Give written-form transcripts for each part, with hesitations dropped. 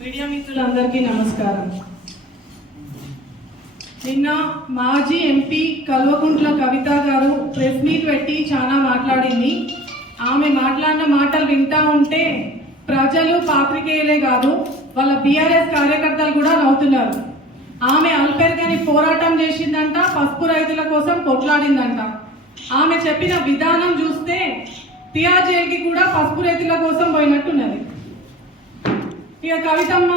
Media మిత్రులందరికీ నమస్కారం. నిన్న మాజీ ఎంపీ కల్వకుంట్ల కవిత గారు ప్రెస్ మీట్ పెట్టి చాలా మాట్లాడింది. ఆమె మాట్లాడిన మాటలు వింటా ఉంటే ప్రజలు, పాత్రికేయులే కాదు వాళ్ళ బీఆర్ఎస్ కార్యకర్తలు కూడా నవ్వుతున్నారు. ఆమె అల్పెరగని పోరాటం చేసిందంట, పసుపు రైతుల కోసం కొట్లాడిందంట. ఆమె చెప్పిన విధానం చూస్తే తిహార్ జైలుకి కూడా పసుపు రైతుల కోసం పోయినట్టున్నది. ఇక కవితమ్మ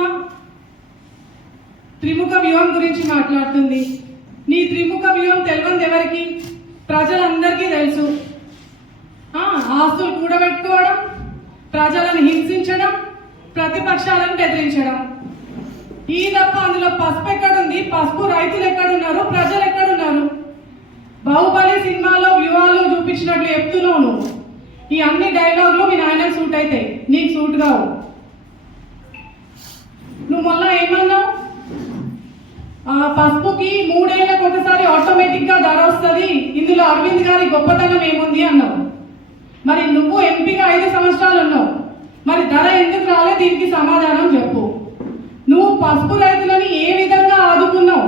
త్రిముఖ వ్యూహం గురించి మాట్లాడుతుంది. నీ త్రిముఖ వ్యూహం తెలియదు ఎవరికి? ప్రజలందరికీ తెలుసు. ఆస్తులు కూడబెట్టుకోవడం, ప్రజలను హింసించడం, ప్రతిపక్షాలను బెదిరించడం. ఈ తప్ప అందులో పసుపు ఎక్కడుంది? పసుపు రైతులు ఎక్కడున్నారు? ప్రజలు ఎక్కడున్నారు? బాహుబలి సినిమాలో వ్యూహాలు చూపించినట్లు చెప్తున్నావు నువ్వు. ఈ అన్ని డైలాగులు మీ నాయన సూట్ అవుతాయి, నీకు సూట్ కావు. నువ్వు మొన్న ఏమన్నావు? పసుపుకి 3 ఏళ్ళకు ఒకసారి ఆటోమేటిక్ గా ధర వస్తుంది, ఇందులో అరవింద్ గారి గొప్పతనం ఏముంది అన్నావు. మరి నువ్వు ఎంపీగా 5 సంవత్సరాలు ఉన్నావు, మరి ధర ఎందుకు రాలే? దీనికి సమాధానం చెప్పు. నువ్వు పసుపు రైతులని ఏ విధంగా ఆదుకున్నావు?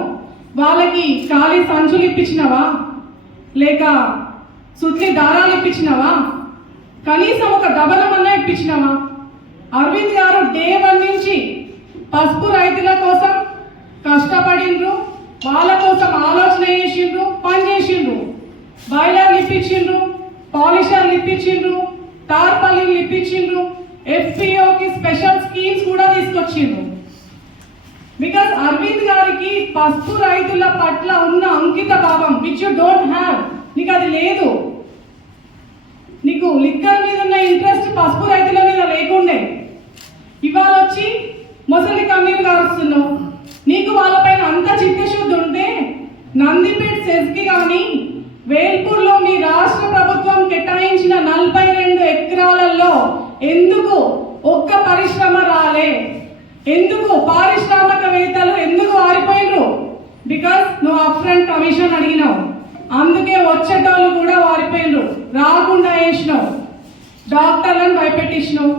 వాళ్ళకి ఖాళీ సంచులు ఇప్పించినవా, లేక సుత్తి దారాలు ఇప్పించినవా, కనీసం ఒక దబనమన్నా ఇప్పించినవా? అరవింద్ గారు డే 1 నుంచి పసుపు రైతుల కోసం కష్టపడిండ్రు, వాళ్ళ కోసం ఆలోచన చేసిండ్రు, పని చేసిండ్రు. బాయిలర్లు ఇప్పించిండ్రు, పాలిషర్లు ఇప్పించిండ్రు, టార్పల్లీలు ఇప్పించిండ్రు, ఎఫ్పిఓకి స్పెషల్ స్కీమ్స్ కూడా తీసుకొచ్చిండ్రు. బికాస్ అరవింద్ గారికి పసుపు రైతుల పట్ల ఉన్న అంకిత భావం విచ్ యూ డోంట్ హ్యావ్, నీకు అది లేదు. నీకు లిక్కర్ మీద ఉన్న ఇంట్రెస్ట్ పసుపు రైతుల మీద లేకుండే. ఇవాళ వచ్చి మొసలి కన్నీరు కారుస్తున్నావు. నీకు వాళ్ళపైన అంత చిత్తశుద్ధి ఉంటే నందిపేట్ సెస్కి కానీ వేల్పూర్లో మీ రాష్ట్ర ప్రభుత్వం కేటాయించిన 42 ఎకరాలలో ఎందుకు ఒక్క పరిశ్రమ రాలే? ఎందుకు పారిశ్రామికవేత్తలు ఎందుకు వారిపోయినరు? బికాస్ నువ్వు అప్ఫ్రంట్ కమిషన్ అడిగినావు, అందుకే వచ్చేటోళ్ళు కూడా వారిపోయినరు, రాకుండా వేసినావు. డాక్టర్లను భయపెట్టించినావు,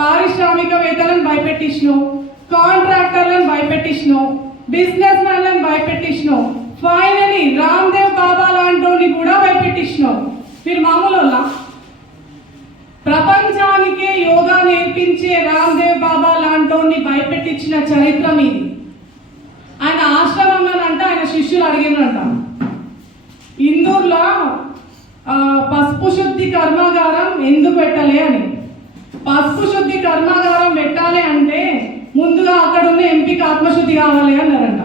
పారిశ్రామికవేత్తలను భయపెట్టించినావు, కాంట్రాక్టర్లను భయపెట్టించినావు, బిజినెస్ మ్యాన్లను భయపెట్టించినావు. ఫైనలీ రామ్దేవ్ బాబా లాంటి కూడా భయపెట్టించినావు. మీరు మామూలు ప్రపంచానికే యోగా నేర్పించే రామ్దేవ్ బాబా లాంటి భయపెట్టించిన చరిత్ర మీది. ఆయన ఆశ్రమం అంటే ఆయన శిష్యులు అడిగినంట, ఇందూరులో పసుపు శుద్ధి కర్మాగారం ఎందుకు పెట్టలే అని. పసుపు శుద్ధి కర్మాగారం పెట్టాలి అంటే ముందుగా అక్కడ ఉన్న ఎంపీకి ఆత్మశుద్ధి కావాలి అన్నారంట.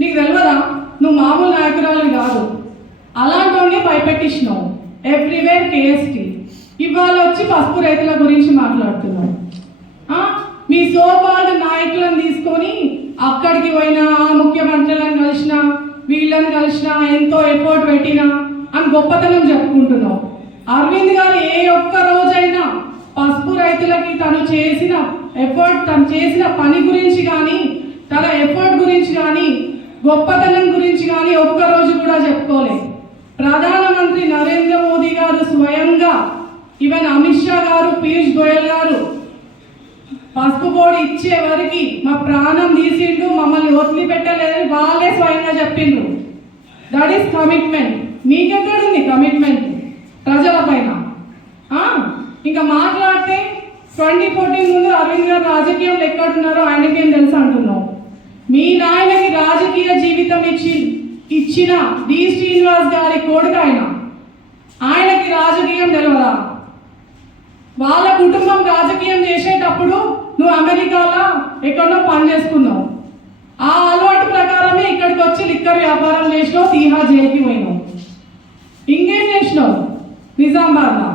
నీకు తెలియదా? నువ్వు మామూలు నాయకురాలు కాదు, అలాంటి భయపెట్టించినావు. Everywhere KST. ఇవాళ వచ్చి పసుపు రైతుల గురించి మాట్లాడుతున్నావు. మీ సోకాల్డ్ నాయకులను తీసుకొని అక్కడికి పోయినా, ముఖ్యమంత్రులను కలిసినా, వీళ్ళని కలిసినా, ఎంతో ఎఫర్ట్ పెట్టినా అని గొప్పతనం చెప్పుకుంటున్నావు. అరవింద్ గారు ఏ ఒక్క రోజైనా పసుపు రైతులకి తను చేసిన ఎఫర్ట్, తను చేసిన పని గురించి కానీ, తన ఎఫర్ట్ గురించి కానీ, గొప్పతనం గురించి కానీ ఒక్కరోజు కూడా చెప్పుకోలేదు. ప్రధానమంత్రి నరేంద్ర మోదీ గారు స్వయంగా, ఈవెన్ అమిత్ షా గారు, పీయూష్ గోయల్ గారు పసుపు బోర్డు ఇచ్చే వరకు మా ప్రాణం తీసిండ్రు, మమ్మల్ని వదిలిపెట్టలేదని వాళ్ళే స్వయంగా చెప్పిండ్రు. That is commitment. మీకెక్కడుంది కమిట్మెంట్ ప్రజల పైన? ఇంకా మాట్లాడితే 2014 ముందు అరవింద్ గారు రాజకీయంలో ఎక్కడున్నారో ఆయనకేం తెలుసు అంటున్నావు. మీ నాయనకి రాజకీయ జీవితం ఇచ్చిన డి శ్రీనివాస్ గారి కొడుకు ఆయనకి రాజకీయం తెలియదా? వాళ్ళ కుటుంబం రాజకీయం చేసేటప్పుడు నువ్వు అమెరికాలో ఎక్కడో పని చేసుకున్నావు. ఆ అలవాటు ప్రకారమే ఇక్కడికి వచ్చి లిక్కర్ వ్యాపారం చేసినావు, తిహార్ జైలుకి పోయినావు. ఇంకేం చేసినావు నిజామాబాద్లో?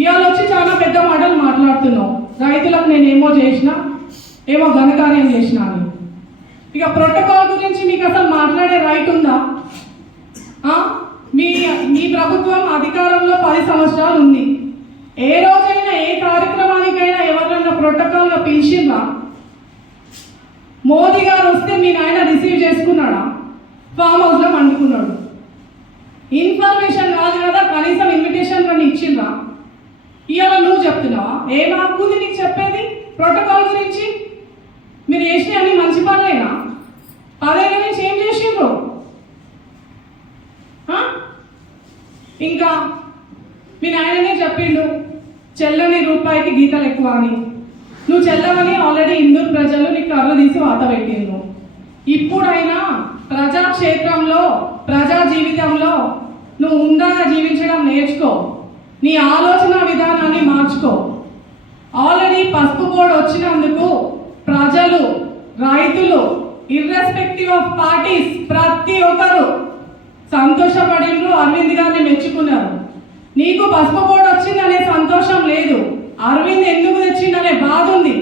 ఇవాళ వచ్చి చాలా పెద్ద మాటలు మాట్లాడుతున్నావు. రైతులకు నేనేమో చేసినా, ఏమో ఘనకార్యం చేసినా అని. ఇక ప్రోటోకాల్ గురించి మీకు అసలు మాట్లాడే రైట్ ఉందా? మీ ప్రభుత్వం అధికారంలో 10 సంవత్సరాలు ఉంది. ఏ రోజైనా ఏ కార్యక్రమానికైనా ఎవరైనా ప్రోటోకాల్గా పిలిచిందా? మోదీ గారు వస్తే మీ నాయన రిసీవ్ చేసుకున్నాడా? ఫామ్ హౌస్లో వండుకున్నాడు. ఇన్ఫర్మేషన్ కాదు కదా, కనీసం ఇన్విటేషన్ కానీ ఇచ్చిండ్రా? ఇవాళ నువ్వు చెప్తున్నావా? ఏం హక్కుంది నీకు చెప్పేది ప్రోటోకాల్ గురించి? మీరు చేసిన అన్ని మంచి పనులేనా? 10 ఏళ్ళ నుంచి ఏం చేసిండ్రు? ఇంకా మీ నాయననే చెప్పిండు చెల్లని రూపాయికి గీతలు ఎక్కువ అని. నువ్వు చెల్లవని ఆల్రెడీ ఇందూరు ప్రజలు నీకు కర్ర తీసి వాత పెట్టిండ్రు. ఇప్పుడైనా ప్రజాక్షేత్రంలో ప్రజా జీవితంలో నువ్వు ఉందాగా జీవించడం నేర్చుకో. నీ ఆలోచన విధానాన్ని మార్చుకో. ఆల్రెడీ పసుపు బోర్డు వచ్చినందుకు ప్రజలు, రైతులు, ఇర్రెస్పెక్టివ్ ఆఫ్ పార్టీస్ ప్రతి ఒక్కరు సంతోషపడిండ్రు, అరవింద్ గారిని మెచ్చుకున్నారు. నీకు పసుపు బోర్డు వచ్చిందనే సంతోషం లేదు, అరవింద్ ఎందుకు తెచ్చిందనే బాధ ఉంది.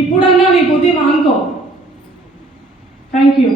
ఇప్పుడన్నా నీ బుద్ధి మానుకో. Thank you.